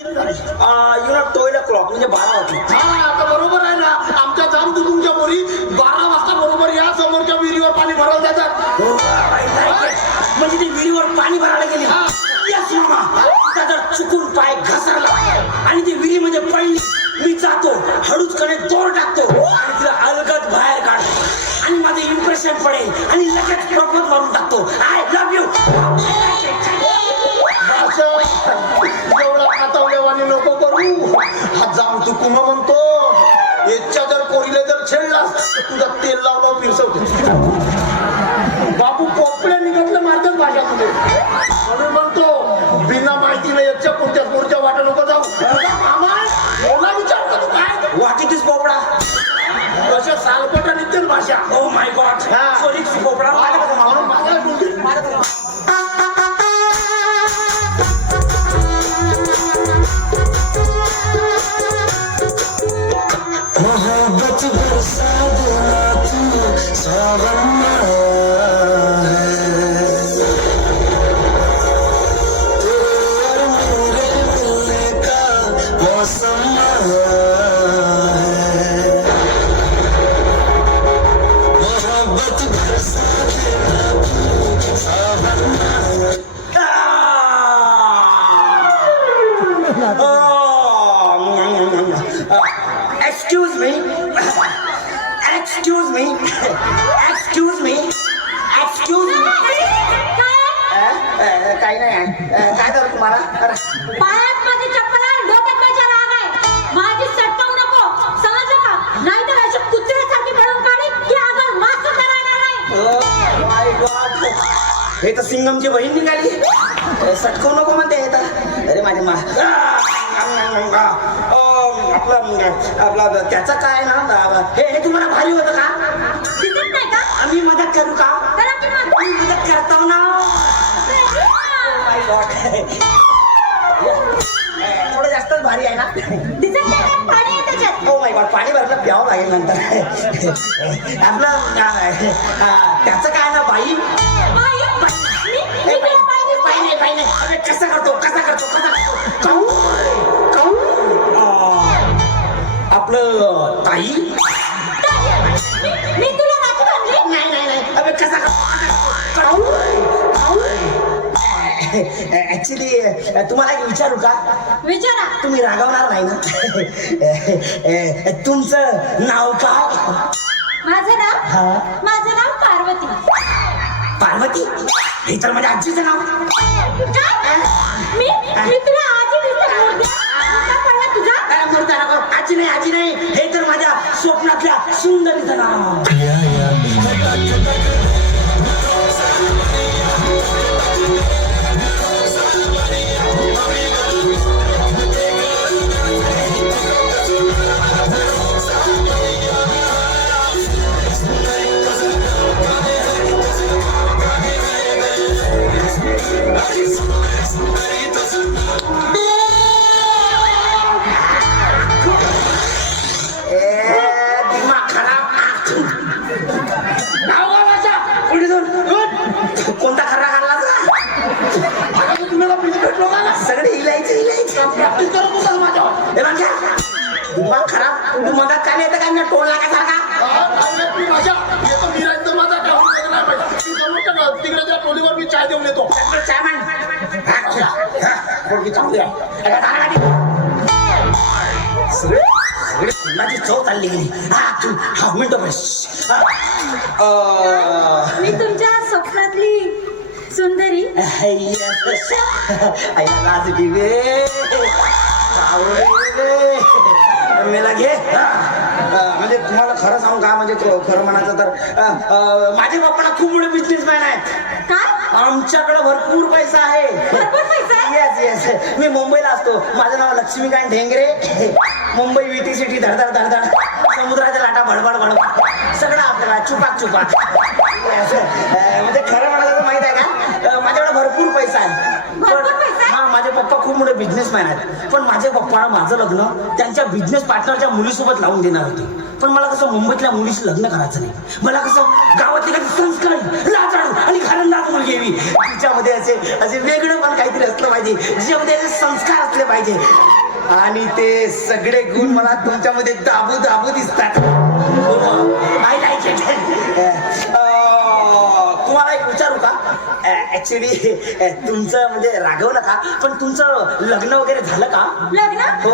12 o'clock म्हणजे 12 वाजता. हा आता बरोबर आहे ना. आमच्या जामदुतुंगच्या बोरी 12 वाजता बरोबर या समोरच्या विहिरीवर पाणी भरायला जातात. म्हणजे ती विहिरीवर पाणी भरायला गेली. यस मामा. तिचा जर चुकून पाय घसरला आणि ती विहिरी म्हणजे पडली, मी जातो हळूचकडे दोर टाकतो आणि तिला अलगद बाहेर काढतो आणि माझे इम्प्रेशन पडेल आणि लगेच प्रपोज मारून टाकतो. I love you. एवढा खातावल्यावानी नको करू. हा जाम तू कुमा म्हणतो. याच्या जर पोरीले जर छेडलास तर तुझा तेल लावून फिरसवतो. बापू पोपड्या निघतलं मारतात भाषा तुझे. म्हणून म्हणतो बिना माहितीने याच्या पुढच्या वाटा नको जाऊ. मामा एवढा विचारतो तू काय वाटी दिस पोपडा अशा सालपटा निघते भाषा. Oh my God. सॉरी पोपडा. मोहब्बत बरसा देना तू सावन है तेरे और मेरे मिलने का मौसम है मोहब्बत बरसा देना तू सावन है. Excuse me. Excuse me. Excuse me. Excuse me. काही नाही. काय झालं तुम्हाला? पायात माझी चप्पल आहे, डोक्यात माझ्या राग आहे. माझी सटकावू नको, समजलं का? नाहीतर अशी कुत्र्यासारखी पळून काढीन की अगं मास सुद्धा राहणार नाही. माय गॉड. हे तर सिंगमची बहीण निघाली. सटकवू नको म्हणते. अरे माझी मा आपला त्याचं काय ना. हे तुम्हाला भारी होतं का? दिसत नाही का? आम्ही मदत करू का? करा की मग. आम्ही मदत करतो ना. माय गॉड. थोडं जास्तच भारी आहे ना. दिसत नाही का? पाणी आहे त्याच्यात. Oh my God. पाणी भरलं प्यावं लागेल नंतर. आपलं त्याचं काय ना बाई. बाई, मी तुला पाहिजे. बाई नाही. अरे कसा करतो. काऊ. आपलं ताई. मी तुला राखी बांधली. नाही. अबे कसा ऍक्च्युली तुम्हाला एक विचारू का? विचारा. तुम्ही रागवणार नाही ना? तुमचं नाव काय? माझं नाव पार्वती. पार्वती. हे तर माझ्या आजीचं नाव. काय? मी तुला आजी दिसते. मुर्दा पडला तुझा. आजी नाही. हे तर माझ्या स्वप्नातल्या सुंदरीचं नाव. कोणता खर्रा खाल्ला तुम्हाला? सगळे हिलायचे. प्रॅक्टिस करत होता माझ्या. दिमाग खराब. तू मदत काय येतं काय टोळला का सारखा? भाषा येतो मीरांचं माझा काय होत नाही पाहिजे. तिकडे त्या टोलीवर मी चाय देऊन येतो. चाय मान. सगळे फुलाची चव चालली गेली. हा मिनटं मी तुमच्या स्वप्नातली सुंदरी. मेला घे. म्हणजे तुम्हाला खरं सांगू का? म्हणजे खरं म्हणायचं तर माझे पप्पा खूप मोठे बिझनेसमॅन आहेत. काय? आमच्याकडे भरपूर पैसा आहे. भरपूर पैसा आहे? येस. मी मुंबईला असतो. माझं नाव लक्ष्मीकांत ढेंगरे. मुंबई विटी सिटी धडधड. समुद्राच्या लाटा भडभड. सगळं आपल्याला चुपाक. म्हणजे खरं म्हणायचं तर माहित आहे का? माझ्याकडे भरपूर पैसा आहे. भरपूर पैसा आहे? हा माझे पप्पा खूप मोठे बिझनेसमॅन आहेत, पण माझे पप्पा माझं लग्न त्यांच्या बिझनेस पार्टनरच्या मुलीसोबत लावून देणार होते. पण मला कसं मुंबईतल्या मुलीशी लग्न करायचं नाही. मला कसं गावातली काही संस्कारी लाजाळू आणि घरंदाज मुलगी यावी, तिच्यामध्ये असे वेगळं पण काहीतरी असलं पाहिजे, जिच्यामध्ये असे संस्कार असले पाहिजे. आणि ते सगळे गुण मला तुमच्यामध्ये दाबू दाबू दिसतात. I like it. तुम्हाला एक विचारू का? ऍक्च्युली तुमचं म्हणजे रागवलं का, पण तुमचं लग्न वगैरे झालं का? लग्न? हो.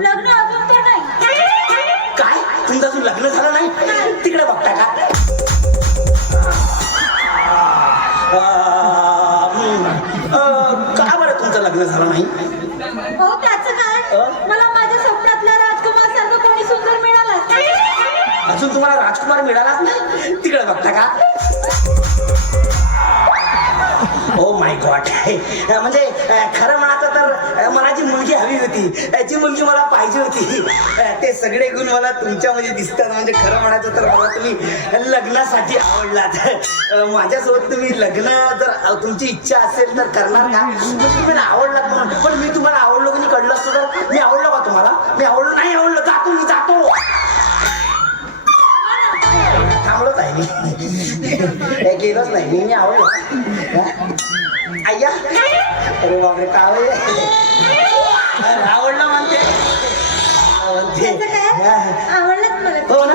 लग्न अजून तर नाही. काय तुमचं अजून लग्न झालं नाही? तिकडे बघता का? का बरं तुमचं लग्न झालं नाही? हो त्याचं काय, मला माझ्या स्वप्नातल्या राजकुमार सारखं कोणी सुंदर मिळालं. अजून तुम्हाला राजकुमार मिळालाच नाही? तिकडे बघता का? Oh my God. म्हणजे खरं म्हणायचं तर मला जी मुलगी हवी होती, जी मुलगी मला पाहिजे होती, ते सगळे गुण मला तुमच्यामध्ये दिसतात. म्हणजे खरं म्हणायचं तर मला तुम्ही लग्नासाठी आवडलात. माझ्यासोबत तुम्ही लग्न जर तुमची इच्छा असेल तर करणार का? तुम्ही आवडलात म्हणून. पण मी तुम्हाला आवडलो की कळलं असतं तर मी आवडलो का तुम्हाला? मी आवडलो नाही आवडलो, जातो मी जातो. थांबलोच आहे मी, गेलोच नाही मी आवडलो. अय्या अरे बापरे काय आवडलं म्हणते. त्याचं काय, आवडलंच मला. हो ना.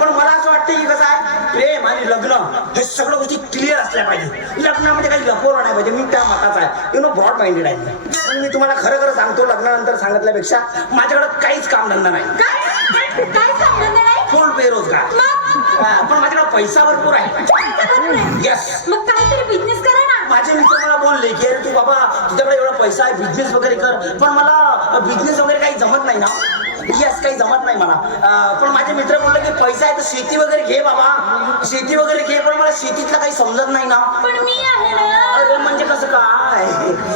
पण मला असं वाटतं की कसं आहे, प्रेम आणि लग्न हे सगळं गोष्टी क्लिअर असल्या पाहिजे. लग्नामध्ये काही लपवलं नाही पाहिजे. मी त्या मताचा आहे. यु नो ब्रॉड माइंडेड आहे. पण मी तुम्हाला खरं खरं सांगतो, लग्नानंतर सांगितल्यापेक्षा माझ्याकडे काहीच कामधंदा नाही. काय संबंध नाही? फुल बेरोजगार. पण माझ्याकडे पैसा भरपूर आहे. येस. मग काहीतरी बिझनेस करा ना. माझे मित्र मला बोलले की अरे तू बाबा तुझ्याकडे एवढा पैसा आहे, बिझनेस वगैरे कर. पण मला बिझनेस वगैरे काही जमत नाही ना. येस, काही जमत नाही मला. पण माझे मित्र बोलले की पैसा आहे तर शेती वगैरे घे बाबा, शेती वगैरे घे. पण मला शेतीतलं काही समजत नाही ना. पण मी आहे ना. अरे म्हणजे कसं काय?